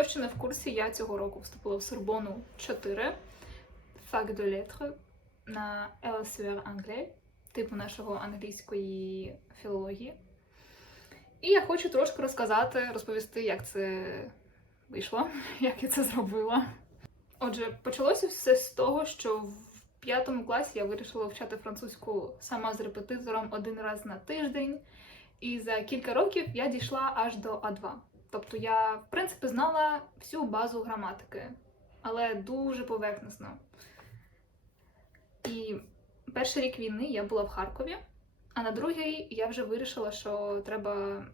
Хто ще не в курсі, я цього року вступила в Сорбону 4 Fac de Lettres на LSUR Anglais, типу нашого англійської філології. І я хочу трошки розказати, розповісти, як це вийшло, як я це зробила. Отже, почалося все з того, що в п'ятому класі я вирішила вчати французьку сама з репетитором один раз на тиждень. І за кілька років я дійшла аж до А2. Тобто я, в принципі, знала всю базу граматики, але дуже поверхносно. І перший рік війни я була в Харкові, а на другий я вже вирішила, що треба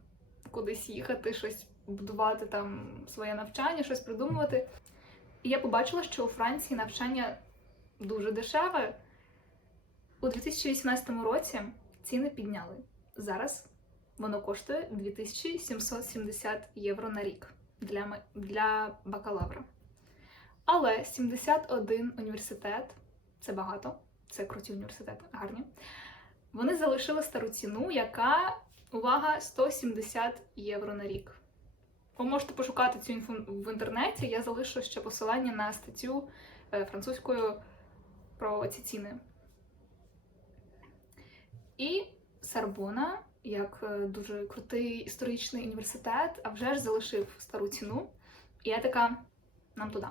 кудись їхати, щось будувати там своє навчання, щось придумувати. І я побачила, що у Франції навчання дуже дешеве. У 2018 році ціни підняли. Зараз воно коштує 2770 євро на рік для, для бакалавра. Але 71 університет це багато, це круті університети, гарні. Вони залишили стару ціну, яка, увага, 170 євро на рік. Ви можете пошукати цю інфу в інтернеті. Я залишу ще посилання на статтю е, французькою про ці ціни. І Сарбона, як е, дуже крутий історичний університет, а вже ж залишив стару ціну. І я така, нам туди.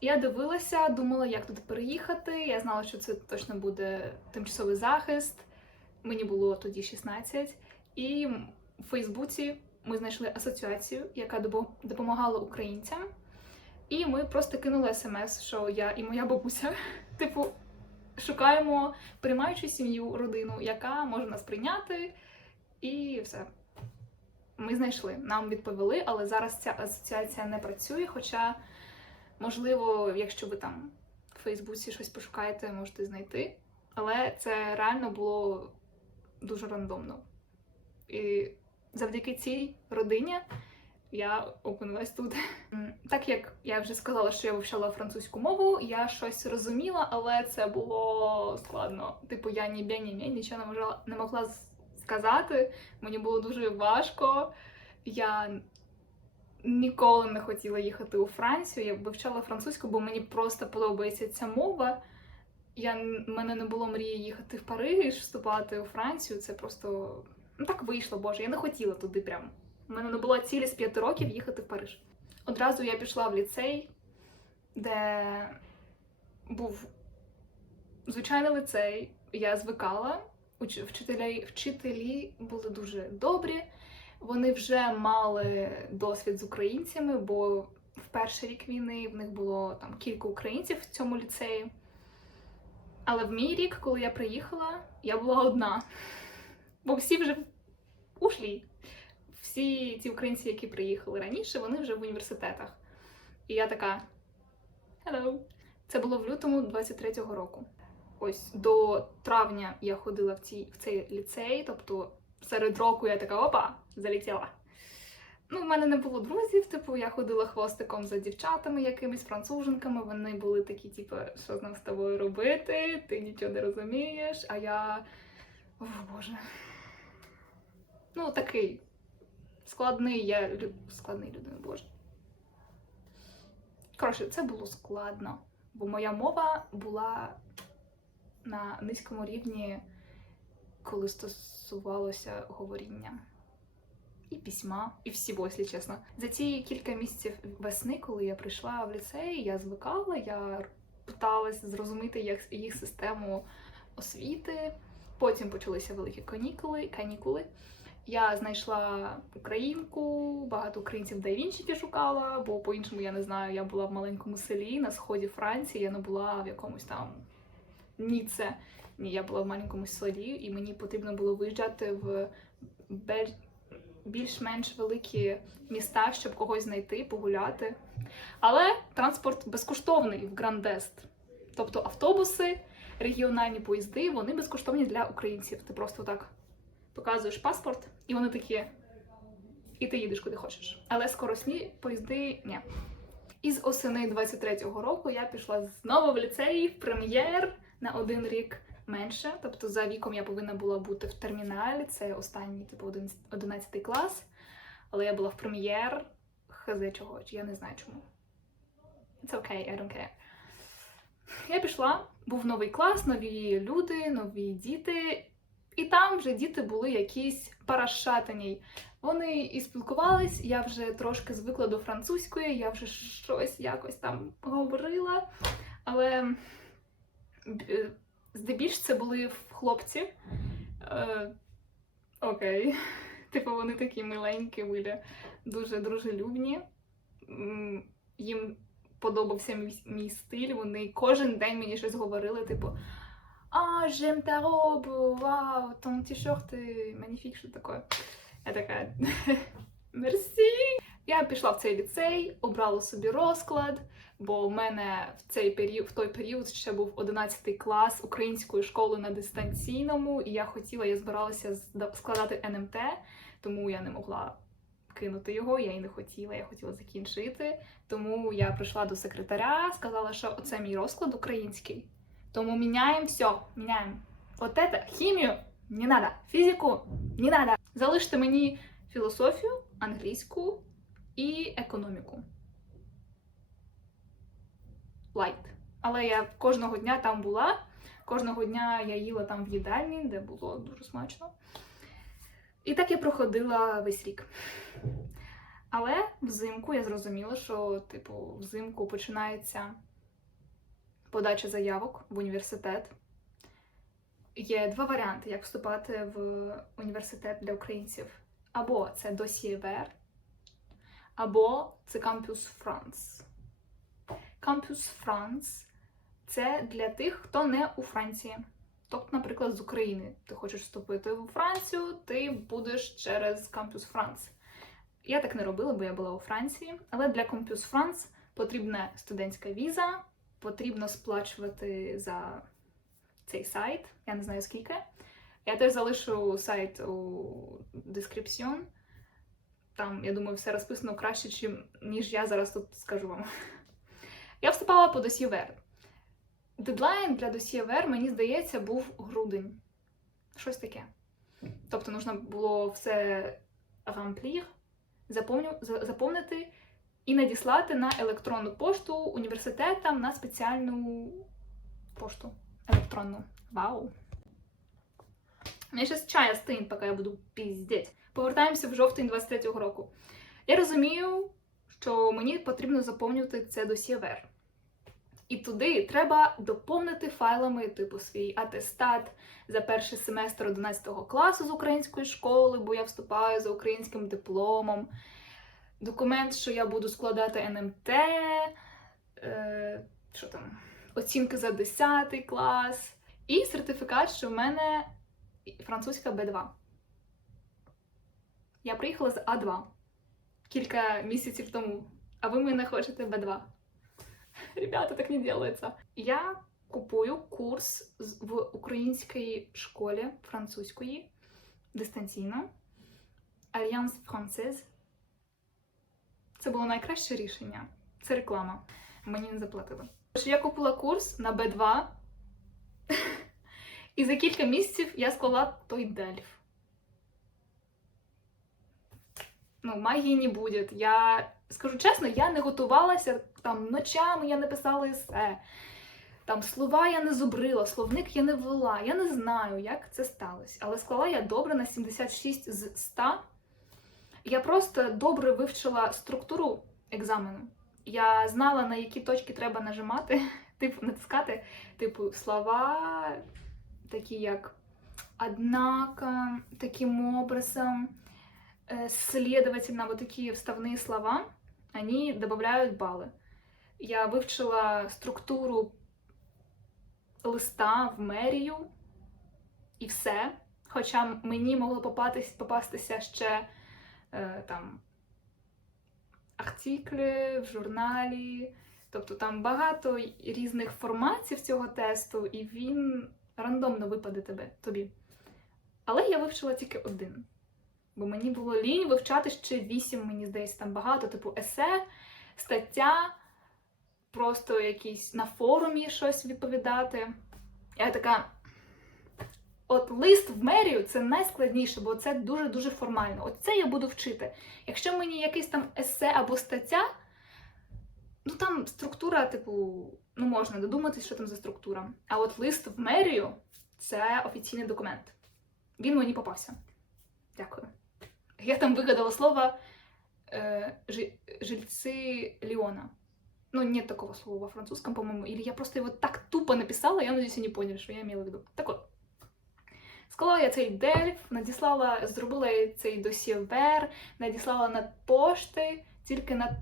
Я дивилася, думала, як туди переїхати. Я знала, що це точно буде тимчасовий захист. Мені було тоді 16. І в Фейсбуці ми знайшли асоціацію, яка допомагала українцям. І ми просто кинули смс, що я і моя бабуся, типу, шукаємо приймаючу сім'ю, родину, яка може нас прийняти, і все. Ми знайшли. Нам відповіли, але зараз ця асоціація не працює. Хоча, можливо, якщо ви там в Фейсбуці щось пошукаєте, можете знайти. Але це реально було дуже рандомно. І завдяки цій родині я опинилась тут. Так як я вже сказала, що я вивчала французьку мову, я щось розуміла, але це було складно. Типу, я ні бя, ні мє, нічого не могла, не могла сказати. Мені було дуже важко. Я ніколи не хотіла їхати у Францію. Я вивчала французьку, бо мені просто подобається ця мова. Я, в мене не було мрії їхати в Париж, вступати у Францію. Це просто ну так вийшло, Боже. Я не хотіла туди прямо. У мене не було цілі з п'яти років їхати в Париж. Одразу я пішла в ліцей, де був звичайний ліцей. Я звикала. Вчителі, вчителі були дуже добрі. Вони вже мали досвід з українцями, бо в перший рік війни в них було там кілька українців в цьому ліцеї. Але в мій рік, коли я приїхала, я була одна. Бо всі вже ушлі. Всі ці українці, які приїхали раніше, вони вже в університетах. І я така Hello. Це було в лютому 23-го року. Ось до травня я ходила в, цій, в цей ліцей, тобто серед року я така опа, залетіла. Ну, в мене не було друзів, типу, я ходила хвостиком за дівчатами, якимись француженками. Вони були такі, типу, що з нам з тобою робити, ти нічого не розумієш, а я. О, Боже. Ну, такий складний, я лю... складний людина, Боже. Коротше, це було складно, бо моя мова була на низькому рівні, коли стосувалося говоріння. І письма, і всього, якщо чесно. За ці кілька місяців весни, коли я прийшла в ліцей, я звикала, я питалась зрозуміти як їх систему освіти. Потім почалися великі канікули, канікули. Я знайшла українку, багато українців дайвінчики шукала, бо по-іншому я не знаю, я була в маленькому селі на сході Франції, я не була в якомусь там Ніце. Ні, я була в маленькому селі, і мені потрібно було виїжджати в бель- більш-менш великі міста, щоб когось знайти, погуляти. Але транспорт безкоштовний в Грандест. Тобто автобуси, регіональні поїзди, вони безкоштовні для українців. Ти просто так показуєш паспорт, і вони такі. І ти їдеш куди хочеш. Але скоросні поїзди ні. Із осени 23-го року я пішла знову в ліцей, в прем'єр на один рік менше. Тобто за віком я повинна була бути в терміналі, це останній, типу, 11 клас. Але я була в прем'єр, хз чого, я не знаю чому. It's okay, I don't care. Я пішла, був новий клас, нові люди, нові діти. І там вже діти були якісь парашатані. Вони і спілкувались, я вже трошки звикла до французької, я вже щось якось там говорила. Але здебільш це були хлопці. Е, окей. Типу, вони такі миленькі були, дуже дружелюбні. Їм подобався мій, мій стиль. Вони кожен день мені щось говорили, типу. А, j'aime ta robe, вау, ton t-shirt magnifique, що таке. Я така, мерсі. Я пішла в цей ліцей, обрала собі розклад, бо в мене в цей період, в той період ще був 11 клас української школи на дистанційному, і я хотіла, я збиралася складати НМТ, тому я не могла кинути його, я і не хотіла, я хотіла закінчити. Тому я прийшла до секретаря, сказала, що оце мій розклад український. Тому міняємо все, міняємо. От это, хімію не надо, фізику не надо. Залиште мені філософію, англійську і економіку. Лайт. Але я кожного дня там була. Кожного дня я їла там в їдальні, де було дуже смачно. І так я проходила весь рік. Але взимку я зрозуміла, що, типу, взимку починається подача заявок в університет. Є два варіанти, як вступати в університет для українців. Або це досьє ВР, або це Campus France. Campus France це для тих, хто не у Франції. Тобто, наприклад, з України. Ти хочеш вступити у Францію, ти будеш через Campus France. Я так не робила, бо я була у Франції. Але для Campus France потрібна студентська віза, потрібно сплачувати за цей сайт. Я не знаю скільки. Я теж залишу сайт у description. Там, я думаю, все розписано краще, ніж я зараз тут скажу вам. Я вступала по досьє ВР. Дедлайн для досьє ВР, мені здається, був грудень. Щось таке. Тобто, нужно було все рамплір, заповню- заповнити і надіслати на електронну пошту університетам на спеціальну пошту електронну. Вау! У мене зараз чая стоїть, поки я буду піздеть. Повертаємося в жовтень 23-го року. Я розумію, що мені потрібно заповнювати це досьє ВР. І туди треба доповнити файлами, типу свій атестат за перший семестр 11 класу з української школи, бо я вступаю за українським дипломом. Документ, що я буду складати НМТ, е, що там, оцінки за 10 клас, і сертифікат, що в мене французька Б2. Я приїхала з А2 кілька місяців тому, а ви мене хочете Б2. Ребята, так не делается. Я купую курс в українській школі французької дистанційно. Альянс Францез. Це було найкраще рішення. Це реклама. Мені не заплатили. Тож я купила курс на Б2, і за кілька місяців я склала той дельф. Ну, магії не буде. Я скажу чесно, я не готувалася там ночами, я не писала есе. Там слова я не зубрила, словник я не ввела. Я не знаю, як це сталося. Але склала я добре на 76 з 100. Я просто добре вивчила структуру екзамену. Я знала, на які точки треба нажимати, типу, натискати, типу, слова, такі як однако, таким образом, э, следовательно, вот такие вставные слова, они добавляют баллы. Я вивчила структуру листа в мерію і все. Хоча мені могло попатись, попастися ще е, там артикли в журналі. Тобто там багато різних форматів цього тесту, і він рандомно випаде тебе, тобі. Але я вивчила тільки один. Бо мені було лінь вивчати ще вісім, мені здається, там багато, типу есе, стаття, просто якісь на форумі щось відповідати. Я така. От лист в мерію це найскладніше, бо це дуже-дуже формально. От це я буду вчити. Якщо мені якийсь там есе або стаття, ну там структура, типу, ну можна додуматись, що там за структура. А от лист в мерію це офіційний документ. Він мені попався. Дякую. Я там вигадала слово е, жи- жильцы Леона. Ну, нет такого слова во французском, по-моему. Или я просто его так тупо написала, я надеюсь, они поняли, що я имела в виду. Так от. Склала я цей дельф, надіслала, зробила цей досьє ВЕР, надіслала на пошти, тільки на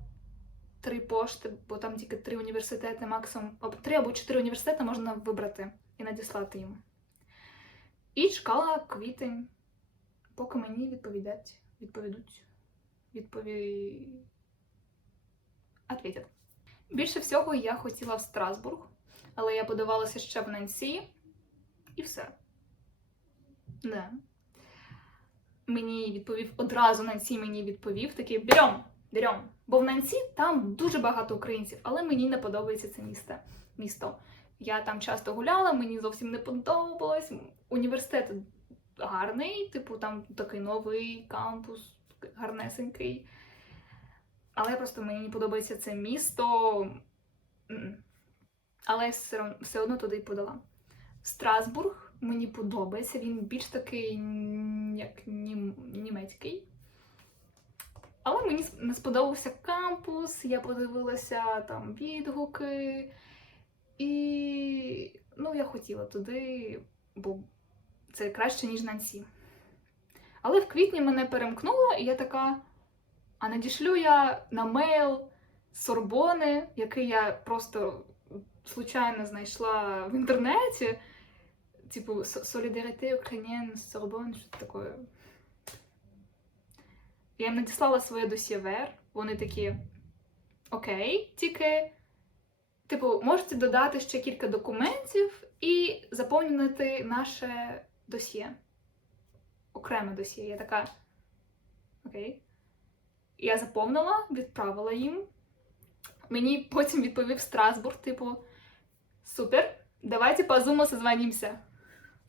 три пошти, бо там тільки три університети максимум, три або чотири університети можна вибрати і надіслати їм. І чекала квітень, поки мені відповідять, відповідуть, відпові... Ответять. Більше всього я хотіла в Страсбург, але я подавалася ще в Нансі, і все. Да. Мені відповів одразу Нансі мені відповів такий берем, берем. Бо в Нансі там дуже багато українців, але мені не подобається це місто. місто. Я там часто гуляла, мені зовсім не подобалось. Університет гарний, типу, там такий новий кампус, гарнесенький. Але просто мені не подобається це місто. Але все, одно туди й подала. Страсбург мені подобається, він більш такий як нім, німецький. Але мені не сподобався кампус, я подивилася там відгуки. І ну, я хотіла туди, бо це краще, ніж Нансі. Але в квітні мене перемкнуло, і я така. А надішлю я на мейл Сорбони, який я просто случайно знайшла в інтернеті. Типу Солідарité Українін Сорбон, що таке. Я надіслала своє досьє ВЕР. Вони такі. Окей, тільки, типу, можете додати ще кілька документів і заповнити наше досьє. Окреме досьє. Я така. Окей. Я заповнила, відправила їм. Мені потім відповів Страсбург, типу, супер, давайте по зуму созвонимося.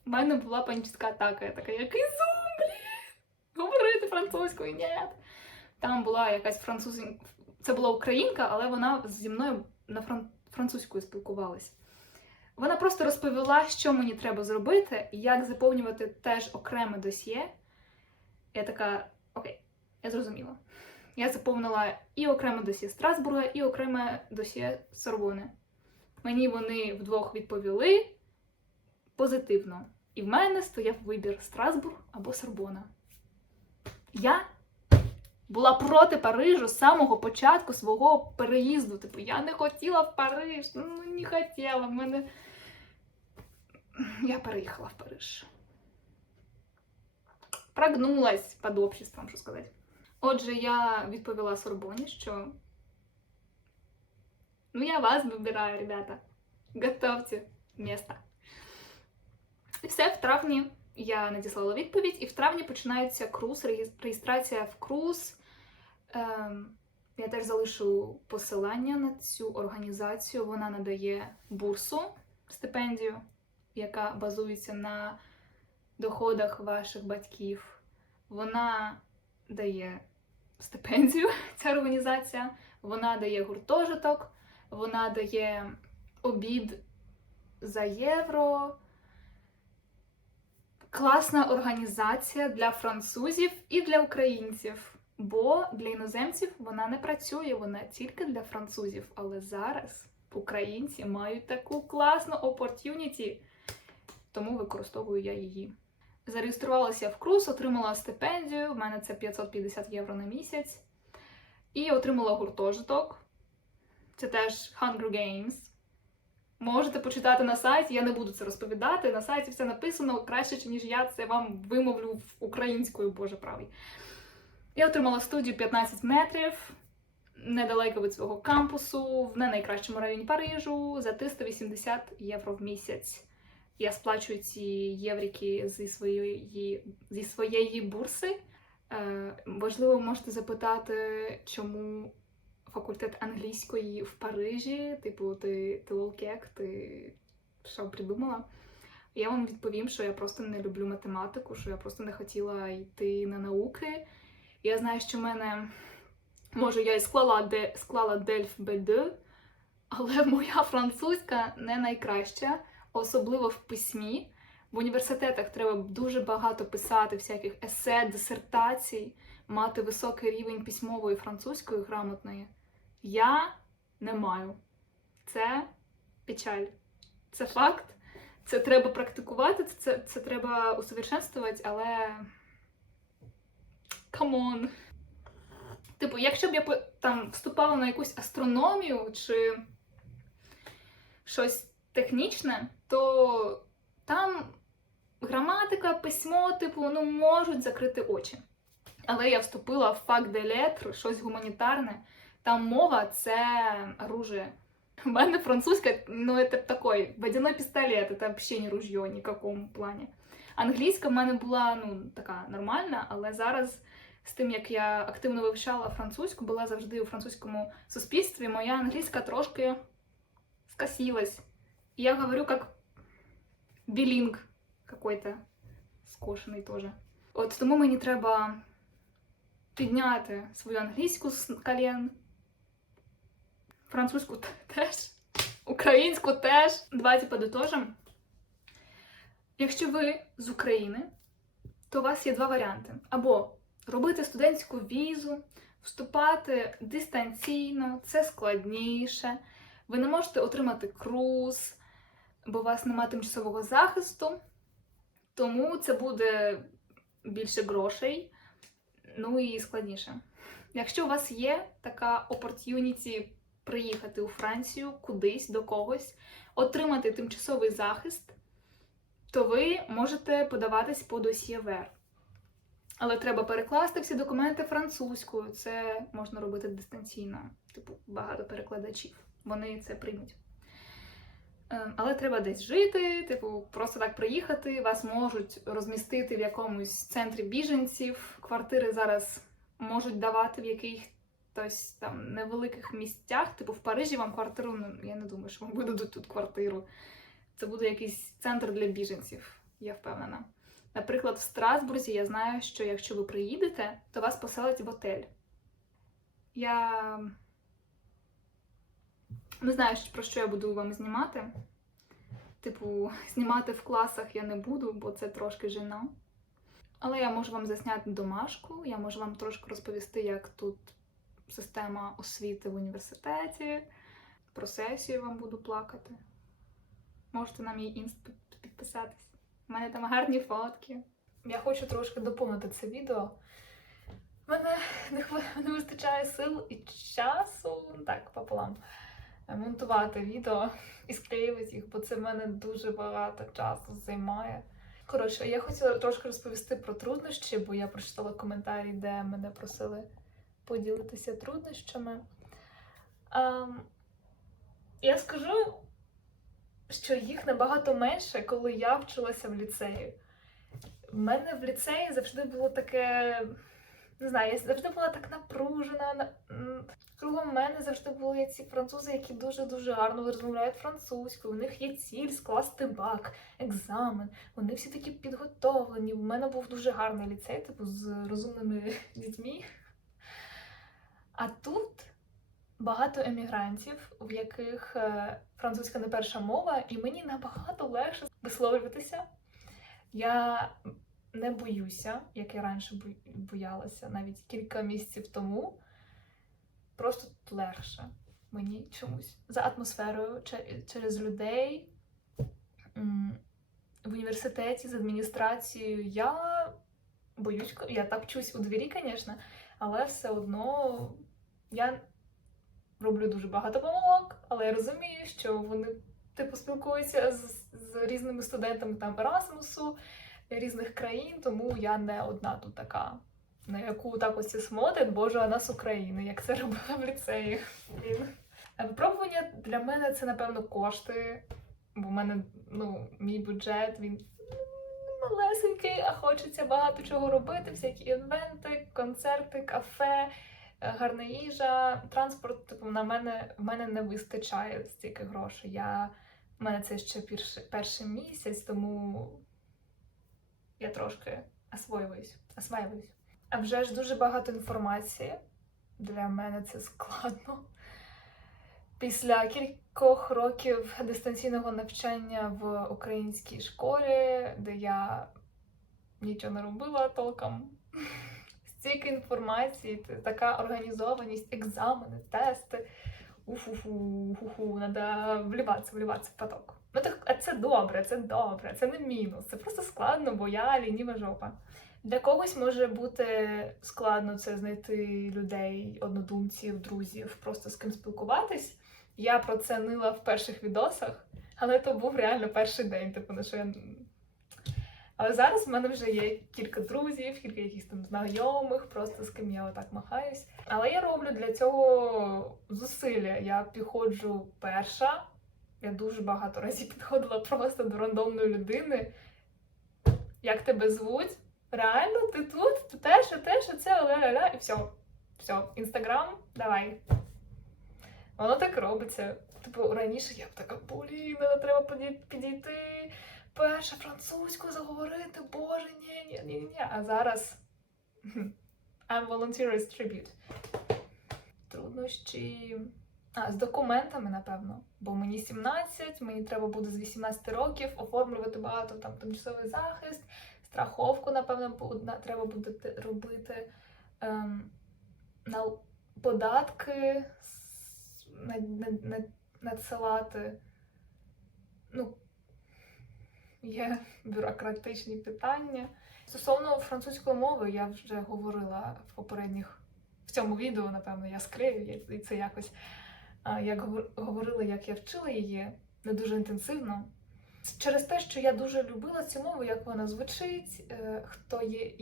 У мене була панічна атака. Я така, який зум, блін? Говорити французькою, ні. Там була якась французин... Це була українка, але вона зі мною на фран... французькою спілкувалась. Вона просто розповіла, що мені треба зробити, як заповнювати теж окреме досьє. Я така, окей, я зрозуміла. Я заповнила і окреме досьє Страсбурга, і окреме досьє Сорбони. Мені вони вдвох відповіли позитивно. І в мене стояв вибір Страсбург або Сорбона. Я була проти Парижу з самого початку свого переїзду. Типу, я не хотіла в Париж, ну не хотіла. В мене. Я переїхала в Париж. Прогнулась під обществом, що сказати. Отже, я відповіла Сорбоні, що ну я вас вибираю, ребята. Готовте місто. І все, в травні я надіслала відповідь, і в травні починається круз, реєс- реєстрація в круз. Ем, я теж залишу посилання на цю організацію. Вона надає бурсу, стипендію, яка базується на доходах ваших батьків. Вона дає стипендію, ця організація, вона дає гуртожиток, вона дає обід за євро. Класна організація для французів і для українців, бо для іноземців вона не працює, вона тільки для французів. Але зараз українці мають таку класну opportunity, тому використовую я її. Зареєструвалася в круз, отримала стипендію, в мене це 550 євро на місяць. І отримала гуртожиток. Це теж Hunger Games. Можете почитати на сайті, я не буду це розповідати. На сайті все написано краще, ніж я це вам вимовлю в українською, боже правий. Я отримала студію 15 метрів недалеко від свого кампусу, в не найкращому районі Парижу за 380 євро в місяць. Я сплачую ці єврики зі своєї, зі своєї бурси. Е, можливо, ви можете запитати, чому факультет англійської в Парижі, типу, ти, ти лолкек, ти що придумала? Я вам відповім, що я просто не люблю математику, що я просто не хотіла йти на науки. Я знаю, що в мене, може, я і склала, де, склала Дельф Б2, але моя французька не найкраща, особливо в письмі. В університетах треба дуже багато писати всяких есе, дисертацій, мати високий рівень письмової французької грамотної. Я не маю. Це печаль. Це факт. Це треба практикувати, це, це, треба усовершенствувати, але. Камон. Типу, якщо б я там вступала на якусь астрономію чи щось технічне, то там граматика, письмо, типу, ну, можуть закрити очі. Але я вступила в фак де летр, щось гуманітарне. Там мова це оружие. У мене французька, ну, це такой водяной пістолет, це взагалі не ружьо ні в якому плані. Англійська в мене була ну, така нормальна, але зараз з тим, як я активно вивчала французьку, була завжди у французькому суспільстві, моя англійська трошки скосилась. І я говорю як білінг какой-то скошений теж. От тому мені треба підняти свою англійську з колін, Французьку теж, українську теж. Давайте подытожимо. Якщо ви з України, то у вас є два варіанти: або робити студентську візу, вступати дистанційно, це складніше. Ви не можете отримати круз, бо у вас немає тимчасового захисту, тому це буде більше грошей, ну і складніше. Якщо у вас є така opportunity приїхати у Францію кудись до когось, отримати тимчасовий захист, то ви можете подаватись по досьє ВЕР. Але треба перекласти всі документи французькою. Це можна робити дистанційно, типу багато перекладачів. Вони це приймуть. Ем, Але треба десь жити, типу, просто так приїхати. Вас можуть розмістити в якомусь центрі біженців. Квартири зараз можуть давати в якихось там невеликих місцях. Типу в Парижі вам квартиру, ну я не думаю, що вам видадуть тут квартиру. Це буде якийсь центр для біженців, я впевнена. Наприклад, в Страсбурзі я знаю, що якщо ви приїдете, то вас поселять в готель. Я не знаю, про що я буду вам знімати. Типу, знімати в класах я не буду, бо це трошки жена. Але я можу вам засняти домашку, я можу вам трошки розповісти, як тут система освіти в університеті. Про сесію вам буду плакати. Можете на мій інст підписатись. У мене там гарні фотки. Я хочу трошки доповнити це відео. У мене не, вистачає сил і часу, так, пополам, монтувати відео і склеювати їх, бо це в мене дуже багато часу займає. Коротше, я хотіла трошки розповісти про труднощі, бо я прочитала коментарі, де мене просили поділитися труднощами. Ем, я скажу, що їх набагато менше, коли я вчилася в ліцеї. В мене в ліцеї завжди було таке. Не знаю, я завжди була так напружена. Кругом мене завжди були ці французи, які дуже-дуже гарно розмовляють французькою. У них є ціль скласти бак, екзамен. Вони всі такі підготовлені. У мене був дуже гарний ліцей, типу, з розумними дітьми. А тут багато емігрантів, в яких е, французька не перша мова, і мені набагато легше висловлюватися. Я не боюся, як я раніше боялася, навіть кілька місяців тому. Просто легше мені чомусь за атмосферою, через людей в університеті з адміністрацією. Я боюсь, я так вчусь у двері, звісно, але все одно я роблю дуже багато помилок, але я розумію, що вони типу спілкуються з, з різними студентами там Ерасмусу, різних країн, тому я не одна тут така, на яку так ось смотрять, боже, вона з України, як це робила в ліцеї. Випробування для мене це, напевно, кошти, бо в мене ну, мій бюджет, він малесенький, а хочеться багато чого робити, всякі івенти, концерти, кафе, е, гарна їжа, транспорт. Типу, на мене в мене не вистачає стільки грошей. Я У мене це ще перший, перший місяць, тому я трошки освоююсь, осваююсь. А вже ж дуже багато інформації. Для мене це складно. Після кількох років дистанційного навчання в українській школі, де я нічого не робила толком. Стільки інформації, така організованість, екзамени, тести. Уфу-фу, ху-ху, треба вливатися, вливатися в поток. Ну так, а це добре, це добре, це не мінус. Це просто складно, бо я лініва жопа. Для когось може бути складно це знайти людей, однодумців, друзів, просто з ким спілкуватись. Я про це нила в перших відосах, але то був реально перший день, типу, на що я. Але зараз в мене вже є кілька друзів, кілька якихось там знайомих, просто з ким я отак махаюсь. Але я роблю для цього зусилля. Я підходжу перша. Я дуже багато разів підходила просто до рандомної людини. Як тебе звуть? Реально, ти тут? Ти теж, ти теж, це ля-ля-ля, і все. Все, інстаграм, давай. Воно так робиться. Типу, раніше я б така, блін, треба підійти перше французькою заговорити, боже, ні, ні, ні, ні. А зараз I'm volunteer's tribute. Труднощі. А, з документами, напевно. Бо мені 17, мені треба буде з 18 років оформлювати багато там тимчасовий захист, страховку, напевно, треба буде робити. Ем, на податки с- на, на, на, надсилати. Ну, є бюрократичні питання. Стосовно французької мови, я вже говорила в попередніх в цьому відео, напевно, я склею і це якось. Як говорила, як я вчила її не дуже інтенсивно. Через те, що я дуже любила цю мову, як вона звучить, е, хто її,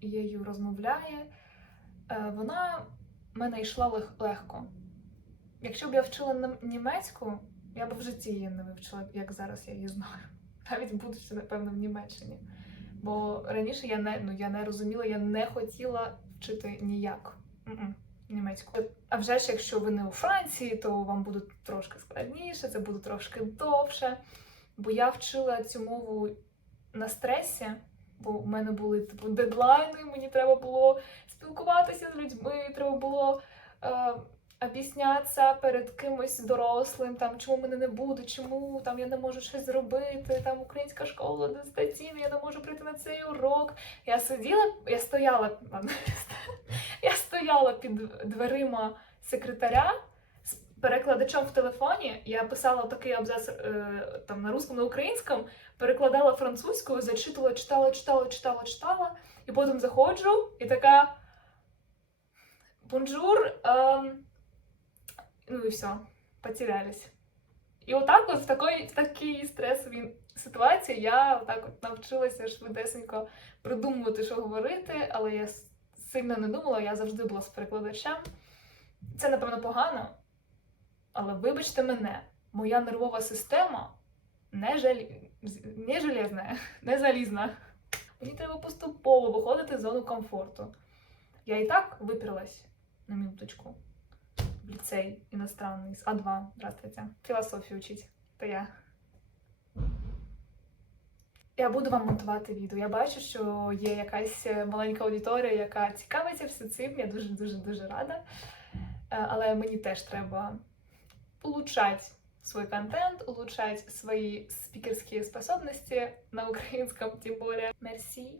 її розмовляє, е, вона мене йшла лег- легко. Якщо б я вчила німецьку, я б в житті її не вивчила, як зараз я її знаю. Навіть будучи, напевно, в Німеччині. Бо раніше я не, ну, я не розуміла, я не хотіла вчити ніяк німецьку. А вже ж, якщо ви не у Франції, то вам буде трошки складніше, це буде трошки довше. Бо я вчила цю мову на стресі, бо в мене були типу дедлайни, мені треба було спілкуватися з людьми, треба було е, об'яснятися перед кимось дорослим, там чому мене не буде, чому там я не можу щось зробити, там українська школа дистанційна, я не можу прийти на цей урок. Я сиділа, я стояла, я стояла під дверима секретаря з перекладачем в телефоні. Я писала такий абзац е, там на русском, на українському, перекладала французькою, зачитувала, читала, читала, читала, читала, і потім заходжу і така. Бонжур. ем, ну і все, потерялись. І отак от в такій, в такій стресовій ситуації я отак от навчилася швидесенько придумувати, що говорити, але я сильно не думала, я завжди була з перекладачем. Це, напевно, погано, але вибачте мене, моя нервова система не, жалі... не железна, не залізна. Мені треба поступово виходити з зону комфорту. Я і так виперлась на минуточку ліцей іностранний з А2, здравствуйте, філософію учить. То я. Я буду вам монтувати відео. Я бачу, що є якась е, маленька аудиторія, яка цікавиться все цим. Я дуже дуже дуже рада. Е, Але мені теж треба улучшати свій контент, улучшати свої спікерські способності на українському, тим більше. Мерсі,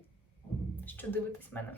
що дивитесь мене.